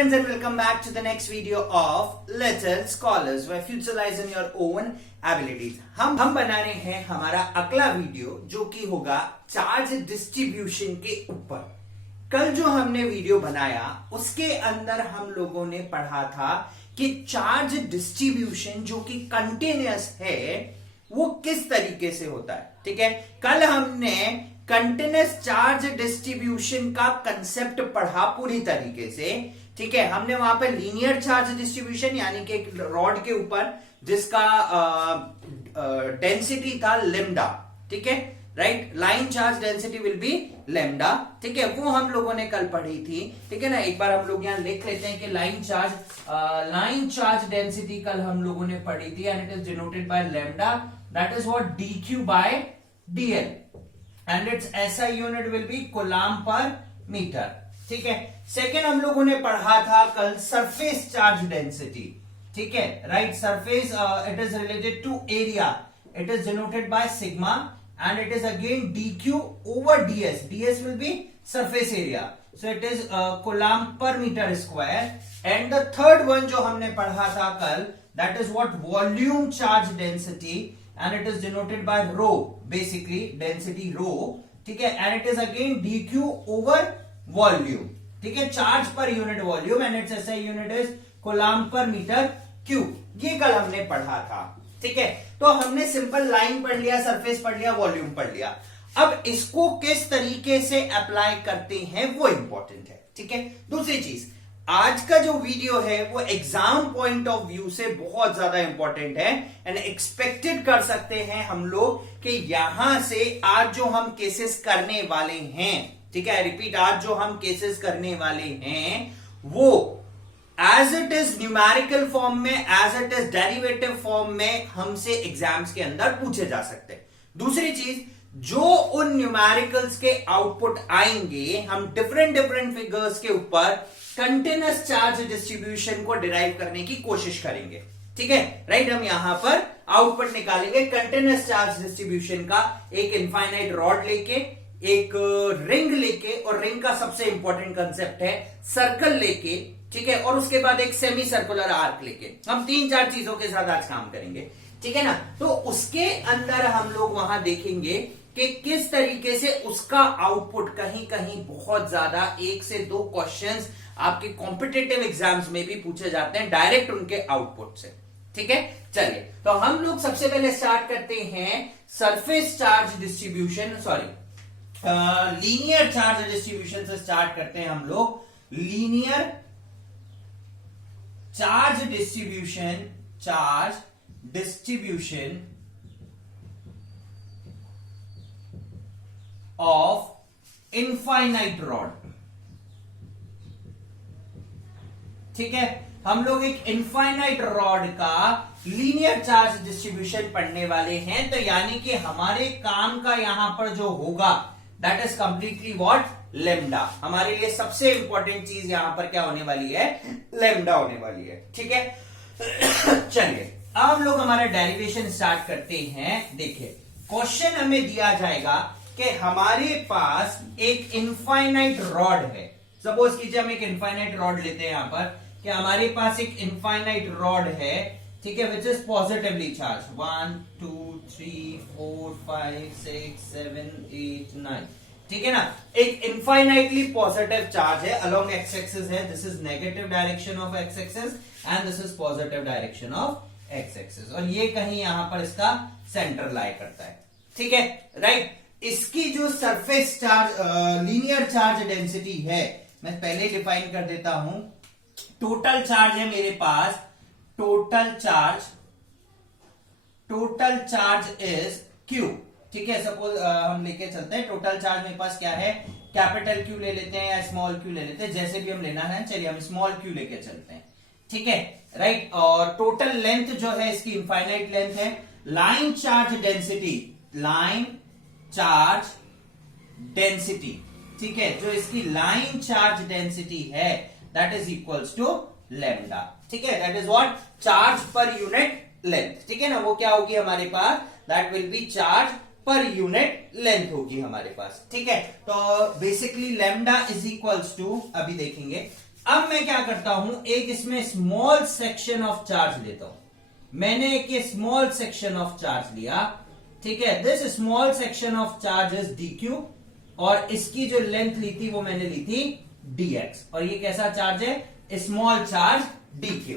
friends and welcome back to the next video of Little Scholars where future lies in your own abilities। हम बना रहे हैं हमारा अगला वीडियो जो कि होगा चार्ज डिस्ट्रीब्यूशन के ऊपर। कल जो हमने वीडियो बनाया उसके अंदर हम लोगों ने पढ़ा था कि चार्ज डिस्ट्रीब्यूशन जो कि कंटिन्यूअस है वो किस तरीके से होता है। ठीक है, कल हमने कंटिन्यूअस चार्ज डिस्ट्रीब्यूशन का कंसेप्ट पढ़ा पूरी तरीके से। ठीक है, हमने वहां पे लीनियर चार्ज डिस्ट्रीब्यूशन यानी कि एक रॉड के ऊपर जिसका डेंसिटी था लेमडा। ठीक है, right, line charge density will be lambda. ठीक है, वो हम लोगों ने कल पढ़ी थी। ठीक है ना, एक बार हम लोग यहां लिख लेते हैं कि लाइन चार्ज डेंसिटी कल हम लोगों ने पढ़ी थी and it is denoted by lambda, that is what dq by dl and it's SI unit will be coulomb per metre. ठीक है, सेकेंड हम लोगों ने पढ़ा था कल सरफेस चार्ज डेंसिटी। ठीक है, right, surface it is related to area, it is denoted by sigma and it is again dq over ds will be surface area, so it is coulomb per meter square। and the third one जो हमने पढ़ा था कल, that is what volume charge density and it is denoted by rho, basically density rho। ठीक है, and it is again dq over volume। ठीक है, charge per unit volume and its SI unit is coulomb per meter cube। ये कल हमने पढ़ा था। ठीक है, तो हमने सिंपल लाइन पढ़ लिया, सरफेस पढ़ लिया, वॉल्यूम पढ़ लिया। अब इसको किस तरीके से अप्लाई करते हैं वो इंपॉर्टेंट है। ठीक है, दूसरी चीज, आज का जो वीडियो है वो एग्जाम पॉइंट ऑफ व्यू से बहुत ज्यादा इंपॉर्टेंट है एंड एक्सपेक्टेड कर सकते हैं हम लोग कि यहां से आज जो हम केसेस करने वाले हैं, ठीक है, रिपीट, आज जो हम केसेस करने वाले हैं वो as it is numerical form में, as it is derivative form में हमसे एग्जाम्स के अंदर पूछे जा सकते हैं। दूसरी चीज, जो उन न्यूमेरिकल्स के आउटपुट आएंगे हम डिफरेंट फिगर्स के ऊपर कंटिन्यूअस चार्ज डिस्ट्रीब्यूशन को डिराइव करने की कोशिश करेंगे। ठीक है, राइट, हम यहां पर आउटपुट निकालेंगे कंटिन्यूअस चार्ज डिस्ट्रीब्यूशन का, एक इनफाइनाइट रॉड लेके, एक रिंग लेके, और रिंग का सबसे इंपॉर्टेंट कंसेप्ट है सर्कल लेके। ठीक है, और उसके बाद एक सेमी सर्कुलर आर्क लेके हम 3-4 चीजों के साथ आज काम करेंगे। ठीक है ना, तो उसके अंदर हम लोग वहां देखेंगे कि किस तरीके से उसका आउटपुट कहीं कहीं बहुत ज्यादा 1 से 2 क्वेश्चंस आपके कॉम्पिटिटिव एग्जाम्स में भी पूछे जाते हैं डायरेक्ट उनके आउटपुट से। ठीक है, चलिए, तो हम लोग सबसे पहले स्टार्ट करते हैं surface charge distribution, linear charge distribution से स्टार्ट करते हैं हम लोग। Linear charge distribution of infinite rod. ठीक है, हम लोग एक इनफाइनाइट रॉड का लीनियर चार्ज डिस्ट्रीब्यूशन पढ़ने वाले हैं। तो यानी कि हमारे काम का यहां पर जो होगा that is completely what, lambda. हमारे लिए सबसे इंपॉर्टेंट चीज यहां पर क्या होने वाली है, लेमडा होने वाली है। ठीक है, चलिए अब हम लोग हमारा डेरिवेशन स्टार्ट करते हैं। देखिए, क्वेश्चन हमें दिया जाएगा कि हमारे पास एक इनफाइनाइट रॉड है। सपोज कीजिए हम एक इनफाइनाइट रॉड लेते हैं यहां पर, कि हमारे पास एक इनफाइनाइट रॉड है, ठीक है, विच इज पॉजिटिवली चार्ज 1 2 3 4 5 6 7 8 9। ठीक है ना, एक इनफाइनाइटली पॉजिटिव चार्ज है, अलोंग एक्स एक्सिस है, this is negative direction of x axis and this is positive direction of x axis, और ये कहीं यहां पर इसका सेंटर लाई करता है। ठीक है, राइट, इसकी जो surface charge linear charge density है मैं पहले डिफाइन कर देता हूं। टोटल चार्ज है मेरे पास, टोटल चार्ज इज Q। ठीक है, सपोज हम लेके चलते हैं टोटल चार्ज मेरे पास क्या है, कैपिटल Q ले लेते हैं या स्मॉल q ले लेते हैं, जैसे भी हम लेना है। चलिए हम स्मॉल q लेके चलते हैं। ठीक है, राइट, और टोटल लेंथ जो है इसकी इनफाइनाइट लेंथ है। लाइन चार्ज डेंसिटी, ठीक है, जो इसकी लाइन चार्ज डेंसिटी है that is equals to lambda. ठीक है, दैट इज व्हाट, चार्ज पर यूनिट लेंथ। ठीक है ना, वो क्या होगी हमारे पास, दैट विल बी चार्ज पर यूनिट लेंथ होगी हमारे पास। ठीक है, तो basically lambda is equals to, अभी देखेंगे, अब मैं क्या करता हूं, एक इसमें स्मॉल सेक्शन ऑफ चार्ज लेता हूं। मैंने एक स्मॉल सेक्शन ऑफ चार्ज लिया, ठीक है। This small section of charge is dq, और इसकी जो लेंथ ली थी वो मैंने ली थी dx, और ये कैसा चार्ज है, स्मॉल चार्ज dq,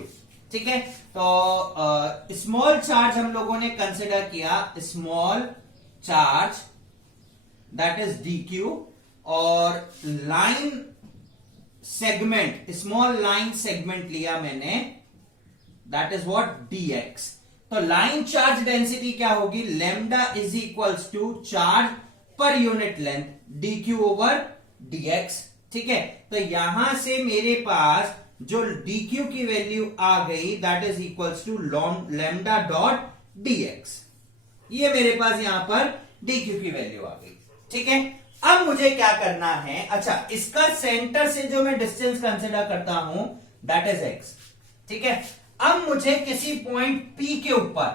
ठीक है। तो स्मॉल चार्ज हम लोगों ने कंसिडर किया, small charge that is dq, और line segment, small line segment लिया मैंने, दैट इज व्हाट, dx। तो लाइन चार्ज डेंसिटी क्या होगी, lambda is equals to charge पर unit length dq over dx, ठीक है। तो यहां से मेरे पास जो dq की वैल्यू आ गई, that is equals to lambda dot dx। ये मेरे पास यहां पर dq की वैल्यू आ गई, ठीक है। अब मुझे क्या करना है, अच्छा, इसका सेंटर से जो मैं डिस्टेंस कंसिडर करता हूं, दैट इज x, ठीक है। अब मुझे किसी पॉइंट P के ऊपर,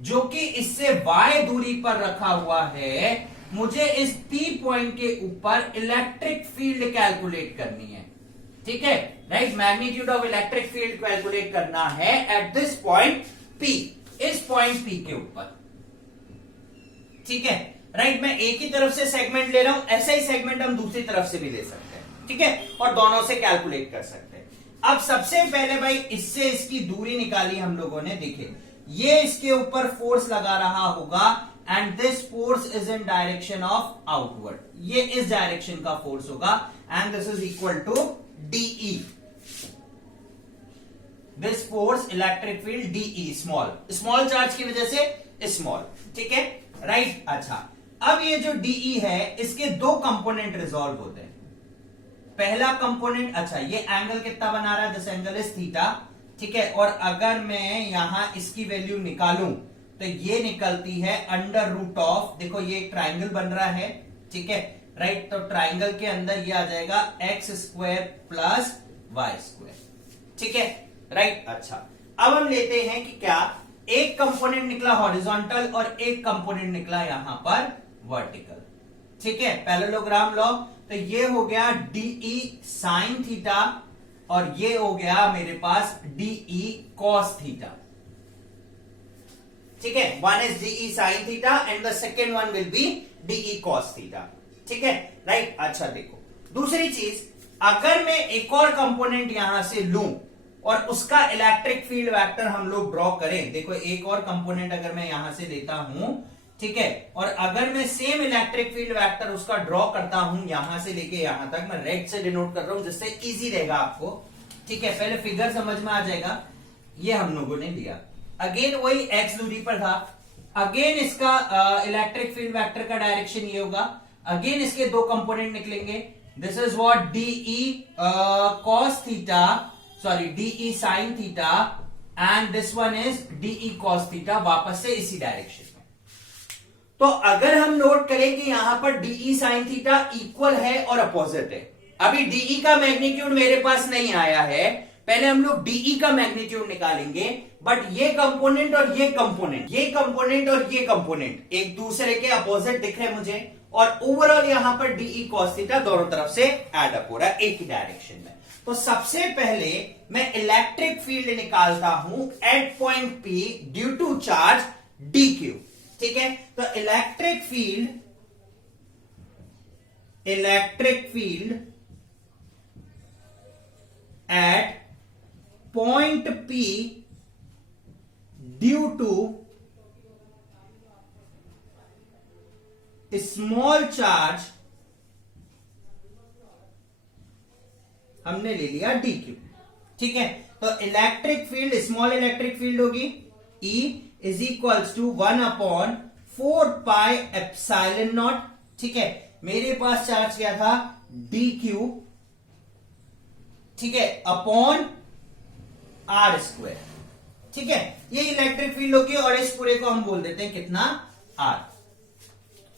जो कि इससे y दूरी पर रखा हुआ है, मुझे इस P पॉइंट के ऊपर इलेक्ट्रिक फील्ड कैलकुलेट करनी है, ठीक है, right. Magnitude of electric field calculate करना है एट दिस पॉइंट P, इस पॉइंट P के ऊपर, ठीक है, राइट। मैं एक ही तरफ से सेगमेंट ले रहा हूं, ऐसा ही सेगमेंट हम दूसरी तरफ से भी ले सकते हैं, ठीक है, और दोनों से कैलकुलेट कर सकते हैं। अब सबसे पहले भाई इससे इसकी दूरी निकाली हम लोगों ने, देखिए ये इसके ऊपर फोर्स लगा रहा होगा, and this force is in direction of outward, ये इस डायरेक्शन का फोर्स होगा, and this is equal to DE, this force electric field DE, small charge की वजह से स्मॉल, ठीक है, राइट। अच्छा, अब ये जो DE है, इसके दो कंपोनेंट रिजॉल्व होते हैं। पहला कंपोनेंट, अच्छा, ये एंगल कितना बना रहा है, दिस एंगल इज थीटा, ठीक है, और अगर मैं यहां इसकी वैल्यू निकालूं तो ये निकलती है अंडर रूट ऑफ, देखो ये ट्राइंगल बन रहा है, ठीक है, राइट। तो ट्राइंगल के अंदर ये आ जाएगा x square plus y square, ठीक है, राइट। अच्छा, अब हम लेते हैं कि क्या एक कंपोनेंट निकला हॉरिजॉन्टल और एक कंपोनेंट निकला यहां पर वर्टिकल, ठीक है, पैरेललोग्राम लॉ। तो ये हो गया DE साइन थीटा, और ये हो गया मेरे पास DE कॉस थीटा, ठीक है। One is DE sign theta and the second one will be DE cos theta, ठीक है, राइट। अच्छा देखो, दूसरी चीज, अगर मैं एक और कंपोनेंट यहां से लूं और उसका इलेक्ट्रिक फील्ड वेक्टर हम लोग ड्रॉ करें, देखो एक और कंपोनेंट अगर मैं यहां से लेता हूं, ठीक है, और अगर मैं सेम इलेक्ट्रिक फील्ड वेक्टर उसका ड्रॉ करता हूं यहां से लेके यहां तक, मैं रेड से डिनोट कर रहा हूं जिससे इजी रहेगा आपको, ठीक है, पहले फिगर समझ में आ जाएगा। ये हम लोगों ने लिया, अगेन वही x दूरी पर था, अगेन इसका इलेक्ट्रिक फील्ड वेक्टर का डायरेक्शन ये होगा, अगेन इसके दो कंपोनेंट निकलेंगे, this is what DE cos theta, sorry DE sin theta, and this one is DE cos theta, वापस से इसी डायरेक्शन में। तो अगर हम नोट करें कि यहां पर DE sin थीटा इक्वल है और अपोजिट है, अभी DE का मैग्नीट्यूड मेरे पास नहीं आया है, पहले हम लोग DE का मैग्नीट्यूड निकालेंगे, बट ये कंपोनेंट और ये कंपोनेंट, ये कंपोनेंट और ये कंपोनेंट एक दूसरे के अपोजिट दिख रहे मुझे, और ओवरऑल यहां पर DE cos थीटा दोनों तरफ से एड अप हो रहा है एक ही डायरेक्शन में। तो सबसे पहले मैं इलेक्ट्रिक फील्ड निकालता हूं at point P due to charge DQ, ठीक है। तो electric field at point P due to small charge, हमने ले लिया DQ, ठीक है। तो electric field, small electric field होगी E is equals to 1/4 pi epsilon naught, ठीक है। मेरे पास चार्ज क्या था DQ, ठीक है, अपॉन R स्क्वायर, ठीक है, ये इलेक्ट्रिक फील्ड होगी, और इस पूरे को हम बोल देते हैं कितना, R,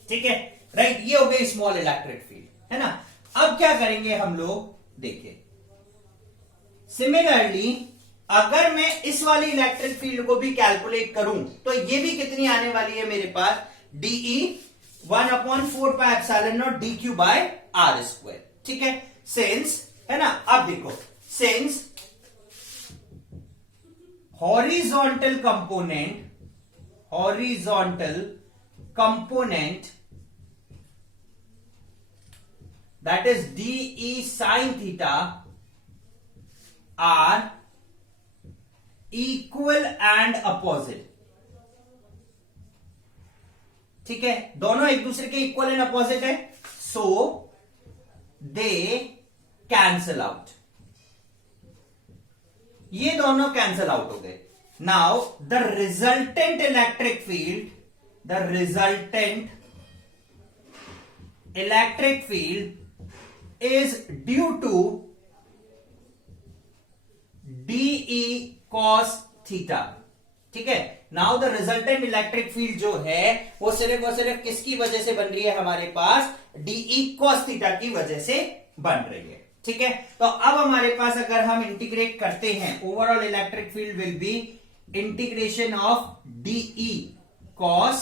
ठीक है, राइट। ये हो गई स्मॉल इलेक्ट्रिक फील्ड, है ना। अब क्या करेंगे हम लोग, देखिए सिमिलरली अगर मैं इस वाली इलेक्ट्रिक फील्ड को भी कैलकुलेट करूं तो ये भी कितनी आने वाली है मेरे पास, DE 1/4 pi epsilon naught DQ by R square, ठीक है। सिंस है ना। अब देखो, since horizontal component that is DE sin theta are equal and opposite, ठीक है, दोनों एक दूसरे के इक्वल एंड अपोजिट है, सो दे कैंसल आउट, ये दोनों कैंसल आउट हो गए। Now the resultant electric field is due to DE cos theta, ठीक है। Now the resultant electric field जो है वो सिर्फ किसकी वजह से बन रही है हमारे पास, DE cos थीटा की वजह से बन रही है, ठीक है। तो अब हमारे पास अगर हम इंटीग्रेट करते हैं, overall electric field will be integration of DE cos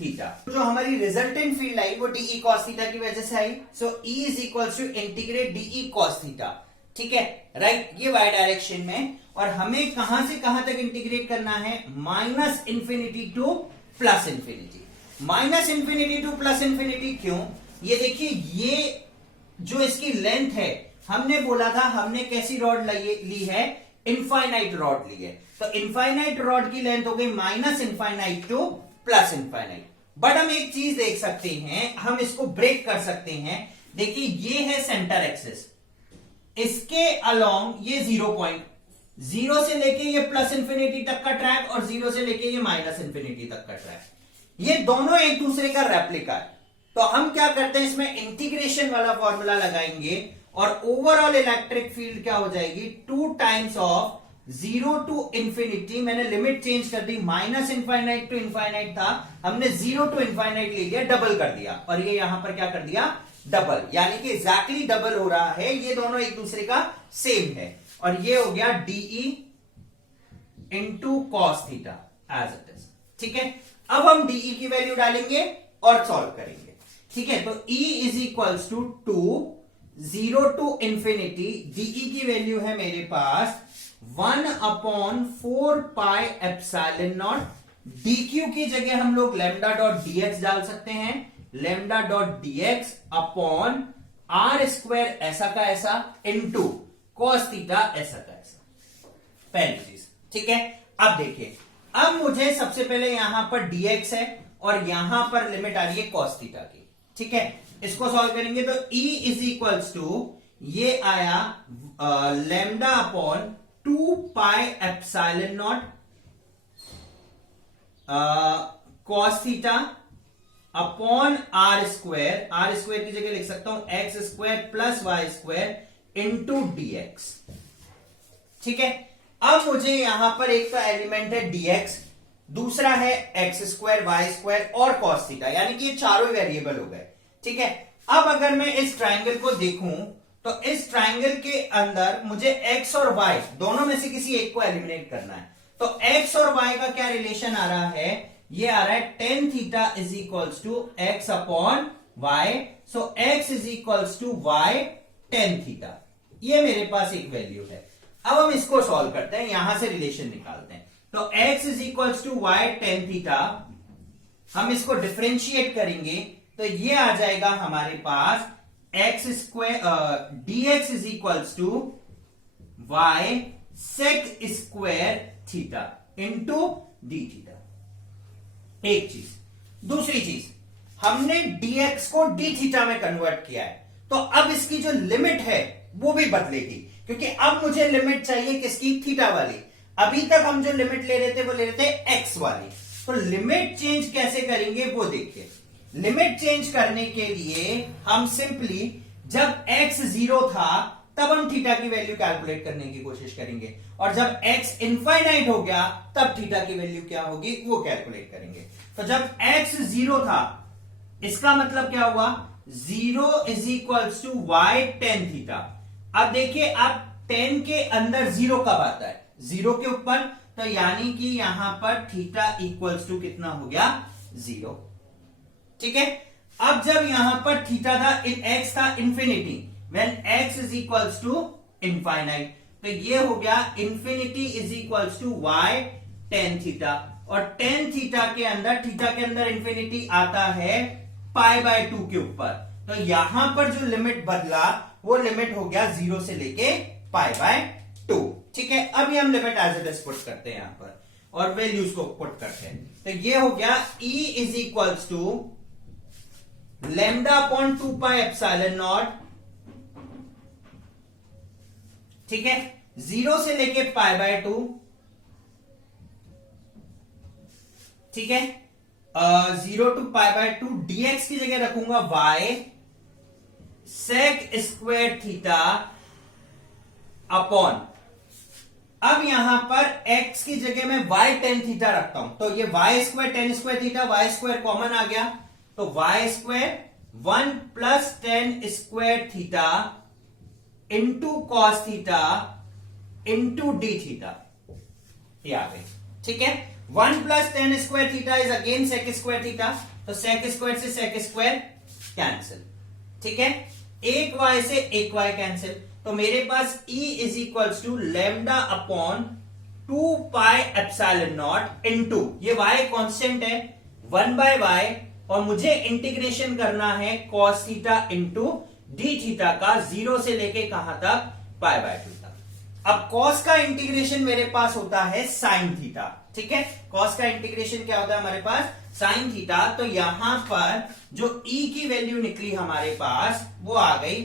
theta. जो हमारी रिजल्टेंट फील्ड आई वो DE cos थीटा की वजह से आई, so E is equal to integrate DE cos theta, ठीक है, राइट, ये वाई डायरेक्शन में। और हमें कहां से कहां तक इंटीग्रेट करना है, minus infinity two plus infinity. Minus infinity two plus infinity क्यों, ये देखिए, ये जो इसकी लेंथ है, हमने बोला था हमने कैसी रॉड ली है, इनफाइनाइट रॉड ली है, तो इनफाइनाइट रॉड की लेंथ हो गई minus infinite two plus infinite. But हम एक चीज देख सकते हैं, हम इसको ब्रेक कर सकते हैं। देखिए, ये है सेंटर एक्सिस, इसके अलोंग ये 0 पॉइंट, 0 से लेके ये प्लस इंफिनिटी तक का ट्रैक और 0 से लेके ये माइनस इंफिनिटी तक का ट्रैक, ये दोनों एक दूसरे का रेप्लिका है। तो हम क्या करते हैं, इसमें इंटीग्रेशन वाला फॉर्मूला लगाएंगे और ओवरऑल इलेक्ट्रिक फील्ड क्या हो जाएगी, 2 टाइम्स ऑफ 0 टू इंफिनिटी, मैंने लिमिट चेंज कर दी, माइनस इनफाइनाइट टू इनफाइनाइट था, हमने 0 टू इनफाइनाइट ले लिया, डबल कर दिया, और ये यहां पर क्या कर दिया, डबल, यानी कि एग्जैक्टली डबल हो रहा है, ये दोनों एक दूसरे का सेम है, और ये हो गया DE into cos theta as it is, ठीक है। अब हम DE की वैल्यू डालेंगे और सॉल्व करेंगे, ठीक है। तो E is equals to 0 to infinity, DE की वैल्यू है मेरे पास 1/4 पाई एप्सिलॉन नॉट, DQ की जगह हम लोग लैम्डा डॉट DX डाल सकते हैं, lambda dot DX upon R² ऐसा का ऐसा इंटू कॉस थीटा ऐसा का ऐसा, पहली चीज, ठीक है। अब देखिए, अब मुझे सबसे पहले यहां पर DX है और यहां पर लिमिट आ रही है कॉस थीटा की, ठीक है। इसको सॉल्व करेंगे तो E इज इक्वल्स टू, ये आया lambda upon 2 pi epsilon not cos theta upon R² की जगह लिख सकता हूं x² plus y² into DX, ठीक है। अब मुझे यहां पर एक तो एलिमेंट है DX, दूसरा है x² y² और cos थीटा, यानी कि ये चारों वेरिएबल हो गए, ठीक है। अब अगर मैं इस ट्राइंगल को देखूं तो इस ट्राइंगल के अंदर मुझे x और y दोनों में से किसी एक को एलिमिनेट करना है, तो x और y का क्या रिलेशन आ रहा है, ये आ रहा है tan theta is equals to x upon y, so x is equals to y tan theta, ये मेरे पास एक वैल्यू है। अब हम इसको सॉल्व करते हैं, यहां से रिलेशन निकालते हैं, तो x is equals to y tan theta, हम इसको डिफरेंशिएट करेंगे तो ये आ जाएगा हमारे पास dx is equals to y sec square theta into D theta, एक चीज। दूसरी चीज, हमने dx को d थीटा में कन्वर्ट किया है, तो अब इसकी जो लिमिट है वो भी बदलेगी, क्योंकि अब मुझे लिमिट चाहिए किसकी, थीटा वाली। अभी तक हम जो लिमिट ले रहे थे वो ले रहे थे x वाली, तो लिमिट चेंज कैसे करेंगे वो देखिए। लिमिट चेंज करने के लिए हम सिंपली जब x 0 था तब हम थीटा की वैल्यू कैलकुलेट करने की कोशिश करेंगे, और जब x इनफाइनाइट हो गया तब थीटा की वैल्यू क्या होगी वो कैलकुलेट करेंगे। तो जब x 0 था, इसका मतलब क्या हुआ, 0 is equals to y tan theta. अब देखिए, अब 10 के अंदर 0 कब आता है, 0 के ऊपर, तो यानी कि यहां पर थीटा इक्वल्स टू कितना हो गया, 0, ठीक है। अब जब यहां पर थीटा था, x था infinity, when x is equals to infinite. तो ये हो गया infinity is equals to y tan theta, और tan थीटा के अंदर इंफिनिटी आता है पाई बाय 2 के ऊपर। तो यहां पर जो लिमिट बदला वो लिमिट हो गया 0 से लेके पाई बाय 2। ठीक है, अब ये हम limit as it is put करते हैं यहां पर और वैल्यूज को पुट करते हैं। तो ये हो गया E is equals to lambda upon 2 pi epsilon naught, ठीक है, 0 से लेके पाई बाय 2, ठीक है, 0 टू पाई बाय 2, dx की जगह रखूंगा y sec square theta upon, अब यहां पर x की जगह में y tan थीटा रखता हूं, तो ये y square tan square theta, y square common आ गया, तो y square 1 plus tan square theta into cos theta into D theta, ये आ गई। ठीक है, 1 plus tan square theta is again sec square theta, तो सेक स्क्वायर से सेक स्क्वायर कैंसिल। ठीक है, एक y से एक y कैंसिल, तो मेरे पास E is equals to lambda upon 2 pi epsilon naught into, ये y कांस्टेंट है, 1 बाय y, और मुझे इंटीग्रेशन करना है cos theta into D theta का 0 से लेके कहां तक, पाई बाय 2 तक। अब cos का इंटीग्रेशन मेरे पास होता है sin थीटा। ठीक है, cos का इंटीग्रेशन क्या होता है हमारे पास, sin थीटा। तो यहां पर जो E की वैल्यू निकली हमारे पास वो आ गई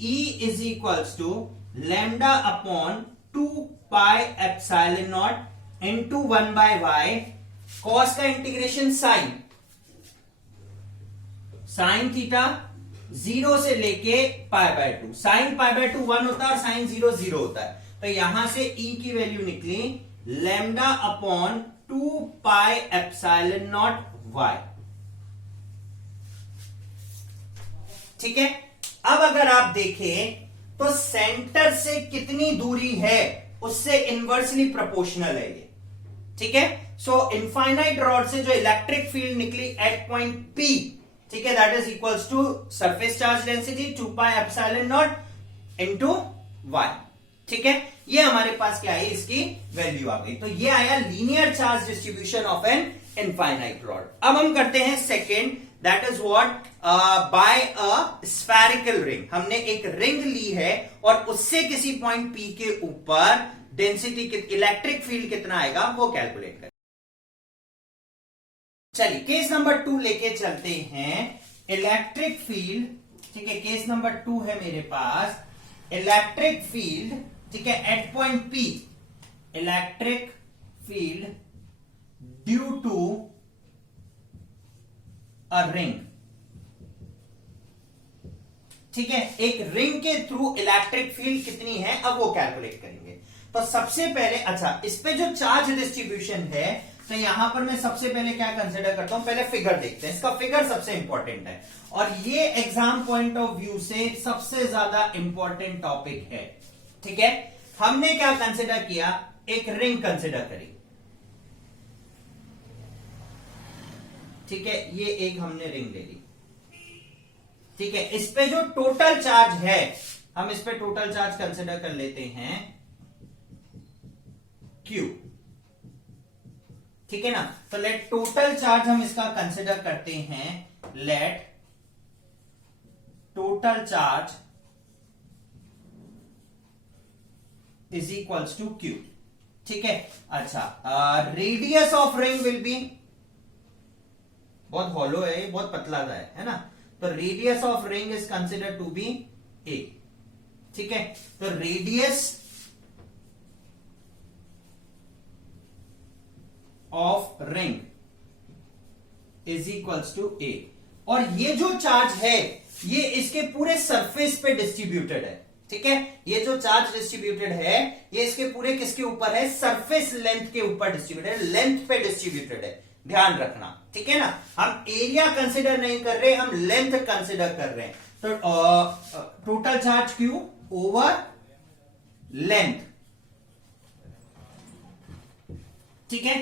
E is equals to lambda upon 2 pi epsilon naught into 1 by y, cos का इंटीग्रेशन sin थीटा 0 से लेके pi by 2, sine pi by 2 1 होता है और साइन 0 0 होता है, तो यहां से E की वैल्यू निकली lambda upon 2 pi epsilon not y। ठीक है, अब अगर आप देखें तो सेंटर से कितनी दूरी है उससे इनवर्सली प्रोपोर्शनल है ये। ठीक है, सो इनफाइनाइट रॉड से जो इलेक्ट्रिक फील्ड निकली एट पॉइंट P, ठीक है, that is equals to surface charge density 2 pi epsilon naught into y। ठीक है, ये हमारे पास क्या है, इसकी वैल्यू आ गई। तो ये आया linear charge distribution of an infinite rod. अब हम करते हैं second, that is what, by a spherical ring. हमने एक रिंग ली है और उससे किसी पॉइंट P के ऊपर डेंसिटी, इलेक्ट्रिक फील्ड कितना आएगा वो कैलकुलेट करें। चलिए केस नंबर 2 लेके चलते हैं, इलेक्ट्रिक फील्ड। ठीक है, केस नंबर 2 है मेरे पास इलेक्ट्रिक फील्ड, ठीक है, at point P, electric field due to a ring. ठीक है, एक रिंग के थ्रू इलेक्ट्रिक फील्ड कितनी है अब वो कैलकुलेट करेंगे। तो सबसे पहले, अच्छा, इस पे जो चार्ज डिस्ट्रीब्यूशन है, तो यहां पर मैं सबसे पहले क्या कंसिडर करता हूं, पहले फिगर देखते हैं। इसका फिगर सबसे इंपॉर्टेंट है और ये एग्जाम पॉइंट ऑफ व्यू से सबसे ज्यादा इंपॉर्टेंट टॉपिक है। ठीक है, हमने क्या कंसिडर किया, एक रिंग कंसिडर करी। ठीक है, ये एक हमने रिंग ले ली। ठीक है, इस पे जो टोटल चार्ज है, हम इस पे टोटल चार्ज कंसिडर कर लेते हैं Q। ठीक है ना, तो लेट टोटल चार्ज हम इसका कंसिडर करते हैं, let total charge is equals to Q। ठीक है, अच्छा, radius of ring will be, बहुत हॉलो है, बहुत पतला सा है ना, तो radius of ring is consider to be A। ठीक है, तो radius of ring is equals to A, और ये जो चार्ज है ये इसके पूरे सरफेस पे डिस्ट्रीब्यूटेड है। ठीक है, ये जो चार्ज डिस्ट्रीब्यूटेड है ये इसके पूरे किसके ऊपर है, सरफेस लेंथ के ऊपर डिस्ट्रीब्यूटेड है, लेंथ पे डिस्ट्रीब्यूटेड है, ध्यान रखना। ठीक है ना, हम एरिया कंसिडर नहीं कर रहे, हम लेंथ कंसिडर कर रहे हैं। तो total charge Q over length. ठीक है,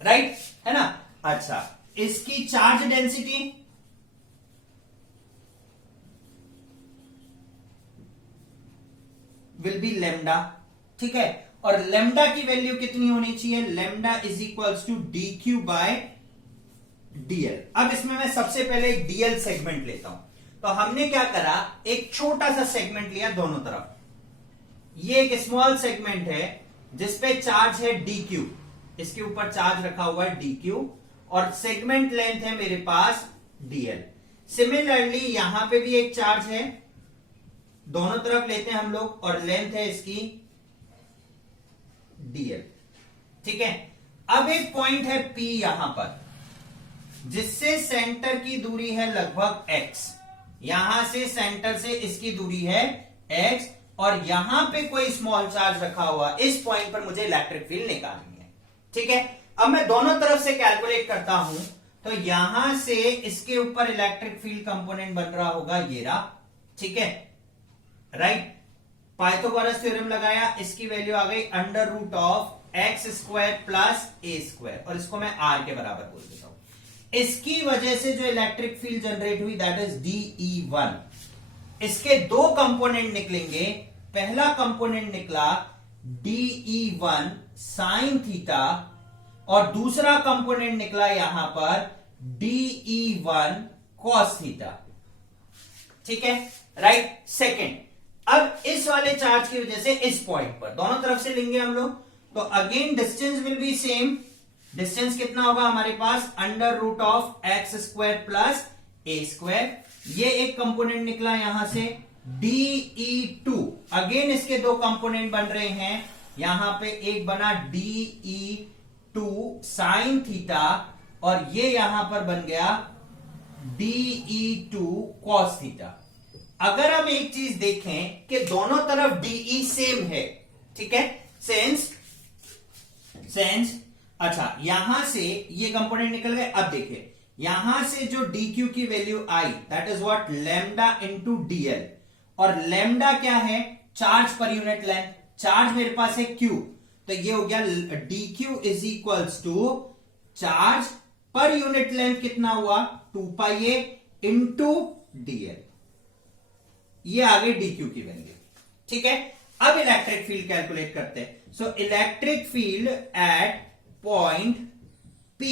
राइट है ना। अच्छा, इसकी charge density, will be lambda, ठीक है। और लेमडा की वैल्यू कितनी होनी चाहिए, lambda is equals to d q by dl. अब इसमें मैं सबसे पहले एक डीएल सेगमेंट लेता हूं। तो हमने क्या करा, एक छोटा सा सेगमेंट लिया दोनों तरफ। ये एक स्मॉल सेगमेंट है जिसपे चार्ज है डी क्यू, इसके ऊपर चार्ज रखा हुआ है डी क्यू, और सेगमेंट लेंथ है मेरे पास डीएल। सिमिलरली यहां पे भी एक चार्ज है, दोनों तरफ लेते हैं हम लोग, और लेंथ है इसकी डीएल, ठीक है। अब एक पॉइंट है P यहां पर, जिससे सेंटर की दूरी है लगभग x, यहां से सेंटर से इसकी दूरी है x, और यहां पे कोई स्मॉल चार्ज रखा हुआ, इस पॉइंट पर मुझे इलेक्ट्रिक फील्ड निकालनी है, ठीक है। अब मैं दोनों तरफ से कैलकुलेट करता हूं, तो यहां से इसके ऊपर इलेक्ट्रिक फील्ड कंपोनेंट बन रहा होगा ये रहा, ठीक है, राइट। पाइथागोरस थ्योरम लगाया, इसकी वैल्यू आ गई under root of x square plus a square, और इसको मैं आर के बराबर बोल देता हूं। इसकी वजह से जो इलेक्ट्रिक फील्ड जनरेट हुई दैट इज DE1। इसके दो कंपोनेंट निकलेंगे, पहला कंपोनेंट निकला DE1 साइन थीटा, और दूसरा कंपोनेंट निकला यहां पर DE1 कॉस थीटा, ठीक है, राइट। सेकेंड, अब इस वाले चार्ज की वजह से इस पॉइंट पर दोनों तरफ से लेंगे हम लोग, तो again distance will be same. Distance कितना होगा हमारे पास, under root of x square plus a square. ये एक कंपोनेंट निकला यहां से DE2, अगेन इसके दो कंपोनेंट बन रहे हैं, यहां पे एक बना DE2 साइन थीटा, और ये यहां पर बन गया DE2 कॉस थीटा। अगर हम एक चीज देखें कि दोनों तरफ DE सेम है, ठीक है, सेंस अच्छा, यहां से ये कंपोनेंट निकल गए। अब देखिए यहां से जो DQ की value I that is what, lambda into DL, और लैम्डा क्या है, चार्ज पर यूनिट लेंथ। चार्ज मेरे पास है Q, तो ये हो गया DQ is equals to charge पर यूनिट लेंथ कितना हुआ, 2πa इंटू DL, ये आ गई DQ की वैल्यू, ठीक है। अब इलेक्ट्रिक फील्ड कैलकुलेट करते हैं। सो electric field at point P,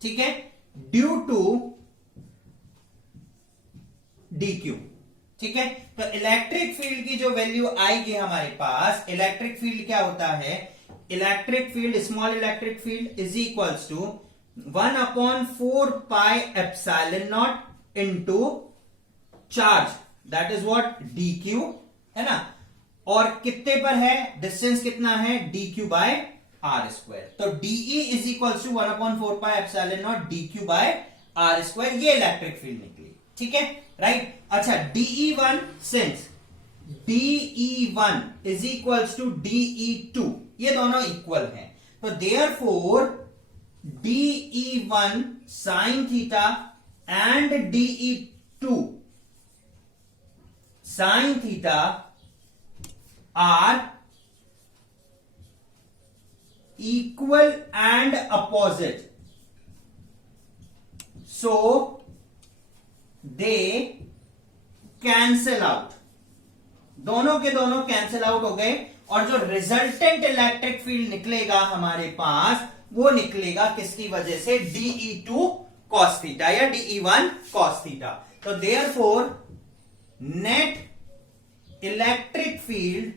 ठीक है, ड्यू टू DQ, ठीक है। तो इलेक्ट्रिक फील्ड की जो वैल्यू आएगी हमारे पास, इलेक्ट्रिक फील्ड क्या होता है, electric field, small electric field is equals to 1/4 pi epsilon naught into charge, that is what, DQ, है ना, और कितने पर है, डिस्टेंस कितना है, DQ बाय आर स्क्वायर। तो DE is equals to 1/4 pi epsilon naught DQ by r square, ये इलेक्ट्रिक फील्ड निकली, ठीक है, राइट। अच्छा, DE1, since DE1 is equals to DE2, ये दोनों इक्वल हैं, तो therefore DE1 sine theta and DE2 sine theta are equal and opposite, so they cancel out, दोनों के दोनों कैंसल आउट हो गए, और जो रिजल्टेंट इलेक्ट्रिक फील्ड निकलेगा हमारे पास, वो निकलेगा किसकी वजह से, DE2 cos थीटा या DE1 cos थीटा। तो therefore net electric field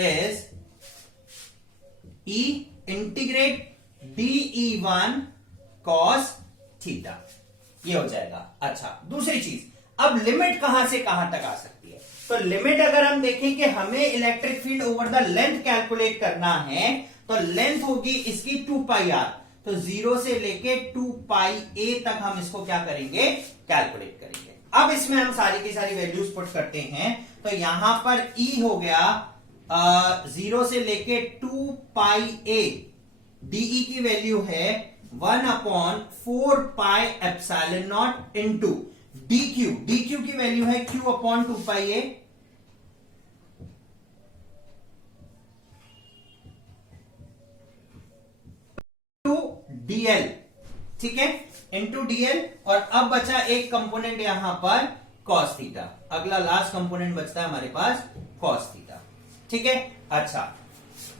is E integrate DE1 cos theta, ये हो जाएगा। अच्छा, दूसरी चीज, अब लिमिट कहां से कहां तक आ सकती है, तो लिमिट अगर हम देखें कि हमें electric field over the length calculate करना है, तो लेंथ होगी इसकी 2πr, तो 0 से लेके 2πa तक हम इसको क्या करेंगे, कैलकुलेट करेंगे। अब इसमें हम सारी की सारी वैल्यूज पुट करते हैं, तो यहां पर E हो गया 0 से लेके 2πa, DE की वैल्यू है 1/4 pi epsilon naught into DQ की वैल्यू है Q/2πa, DL, ठीक है, इंटू DL, और अब बचा एक कंपोनेंट यहां पर cos थीटा, अगला लास्ट कंपोनेंट बचता है हमारे पास कॉस थीटा। ठीक है, अच्छा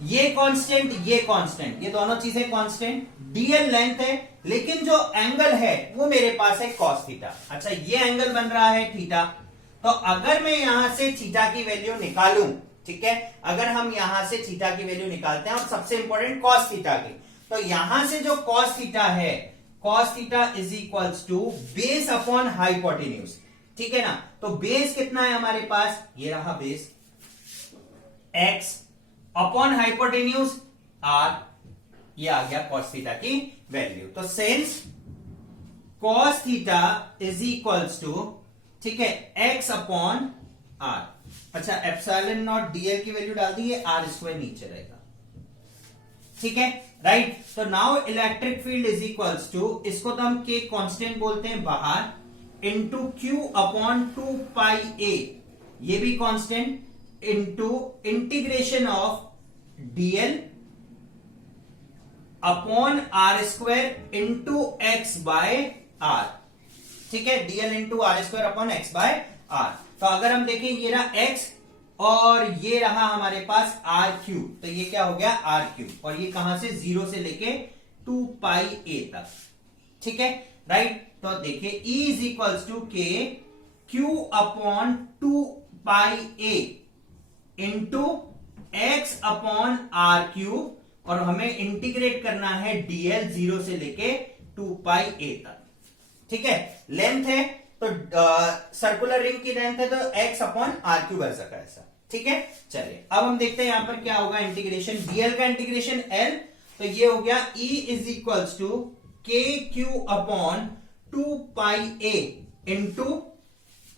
ये कांस्टेंट ये दोनों चीजें कांस्टेंट, डीएल लेंथ है, लेकिन जो एंगल है वो मेरे पास है कॉस थीटा। अच्छा ये एंगल बन रहा है थीटा, तो अगर मैं यहां से थीटा की वैल्यू निकालूं, ठीक है, अगर हम यहां से थीटा की वैल्यू निकालते हैं और सबसे इंपॉर्टेंट कॉस थीटा की, तो यहां से जो कॉस थीटा है, cos theta is equals to base upon hypotenuse. ठीक है ना, तो बेस कितना है हमारे पास, ये रहा base x upon hypotenuse r, ये आ गया कॉस थीटा की वैल्यू। तो since cos theta is equals to, ठीक है, x अपॉन r। अच्छा एप्सिलॉन नॉट dl की वैल्यू डाल दी, ये r स्क्वायर नीचे रहेगा। ठीक है, राइट। तो now electric field is equals to, इसको तो हम k कांस्टेंट बोलते हैं बाहर, into q upon 2 pi a, ये भी constant, into integration of dl upon r square into x by r। ठीक है, dl into r square upon x by r। तो अगर हम देखें ये रहा x और ये रहा हमारे पास r क्यूब, तो ये क्या हो गया r क्यूब, और ये कहां से 0 से लेके 2 पाई a तक। ठीक है, राइट। तो देखिए E is equals to k q upon 2 pi a into x upon r cube, और हमें इंटीग्रेट करना है dl 0 से लेके 2 पाई a तक। ठीक है, लेंथ है तो सर्कुलर रिंग की लेंथ है तो x अपॉन आर क्यूब ऐसा का ऐसा। ठीक है, चलिए अब हम देखते हैं यहां पर क्या होगा, इंटीग्रेशन dl का इंटीग्रेशन l, तो ये हो गया E is equals to k q upon 2 pi a into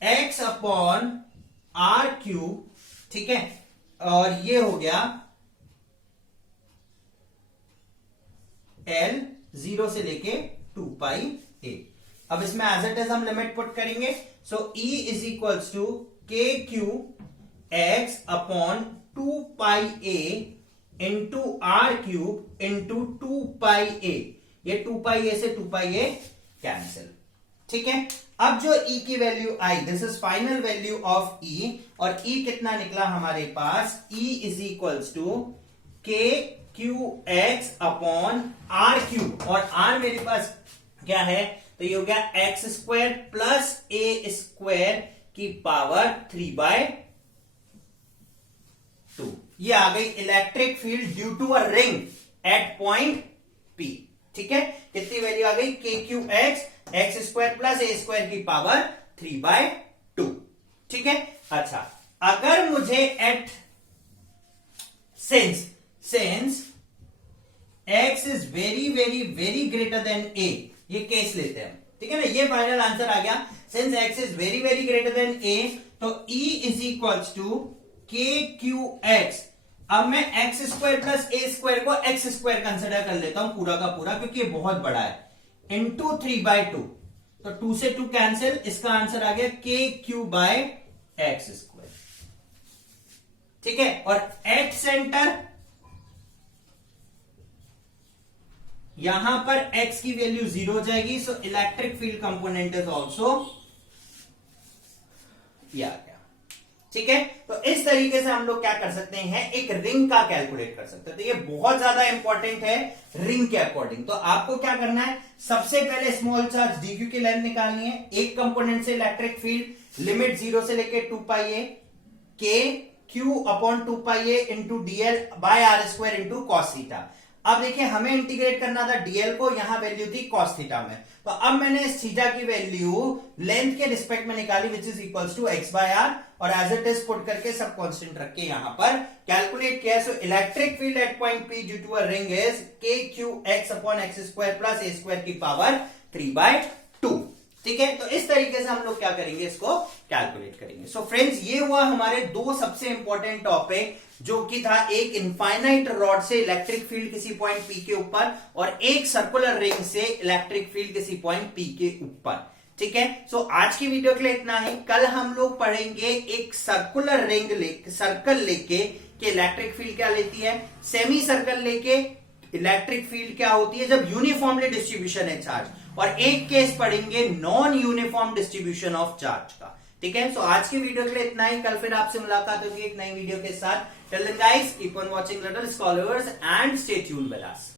x upon r cube. ठीक है, और ये हो गया L 0 से लेके 2 पाई a। अब इसमें एज इट इज हम लिमिट पुट करेंगे, so E is equals to k q x upon 2 pi a into r cube into 2 pi a, ये 2 पाई a से 2 पाई a कैंसिल। ठीक है, अब जो E की वैल्यू आई, this is final value of E, और E कितना निकला हमारे पास, E is equals to k q x upon r cube, और R मेरे पास क्या है, तो ये हो गया x square plus a square की पावर 3/2। ये आ गई electric field due to a ring at point P। ठीक है, कितनी वैल्यू आ गई, k q x square plus a square की पावर 3/2। ठीक है, अच्छा अगर मुझे एट सिंस x इज very very very greater than a, ये केस लेते हैं, ठीक है ना, ये फाइनल आंसर आ गया, सिंस x इज very very greater than a, तो E is equals to k q x. अब मैं x square plus a square को एक्स स्क्वायर कंसिडर कर लेता हूं पूरा का पूरा, क्योंकि ये बहुत बड़ा है, इंटू 3/2, तो 2 से 2 कैंसिल, इसका आंसर आ गया के क्यू बाय एक्स स्क्वायर। ठीक है, और एट सेंटर यहां पर x की वैल्यू 0 हो जाएगी, सो electric field component is also या गया। ठीक है, तो इस तरीके से हम लोग क्या कर सकते हैं, एक रिंग का कैलकुलेट कर सकते हैं। तो ये बहुत ज्यादा इंपॉर्टेंट है रिंग के अकॉर्डिंग। तो आपको क्या करना है, सबसे पहले स्मॉल चार्ज dq की लेंथ निकालनी है, एक कंपोनेंट से इलेक्ट्रिक फील्ड लिमिट 0 से लेके 2 pi a k q upon 2 pi a into dl by r square into cos theta. अब देखिए हमें इंटीग्रेट करना था डीएल को, यहां वैल्यू थी कॉस थीटा में, तो अब मैंने इस थीटा की वैल्यू लेंथ के रिस्पेक्ट में निकाली, which is equals to x by r, और एज इट इज पुट करके सब कांस्टेंट रख के यहां पर कैलकुलेट किया। So electric field at point P due to a ring is k q x upon x square plus a square की power 3/2। ठीक है, तो इस तरीके से हम लोग क्या करेंगे, इसको कैलकुलेट करेंगे। सो फ्रेंड्स, ये हुआ हमारे दो सबसे इंपॉर्टेंट टॉपिक, जो कि था एक इनफाइनाइट रॉड से इलेक्ट्रिक फील्ड किसी पॉइंट P के ऊपर, और एक सर्कुलर रिंग से इलेक्ट्रिक फील्ड किसी पॉइंट P के ऊपर। ठीक है, सो आज की वीडियो के लिए इतना ही। कल हम लोग पढ़ेंगे एक सर्कुलर रिंग सर्कल लेके कि इलेक्ट्रिक फील्ड क्या लेती है, सेमी सर्कल लेके इलेक्ट्रिक फील्ड क्या होती है जब यूनिफॉर्मली डिस्ट्रीब्यूशन है चार्ज, और एक केस पढ़ेंगे non uniform distribution of charge का। ठीक है। सो आज की वीडियो के लिए इतना ही, कल फिर आपसे मुलाकात होगी एक नई वीडियो के साथ। Till then guys keep on watching Little Scholars and stay tuned with us.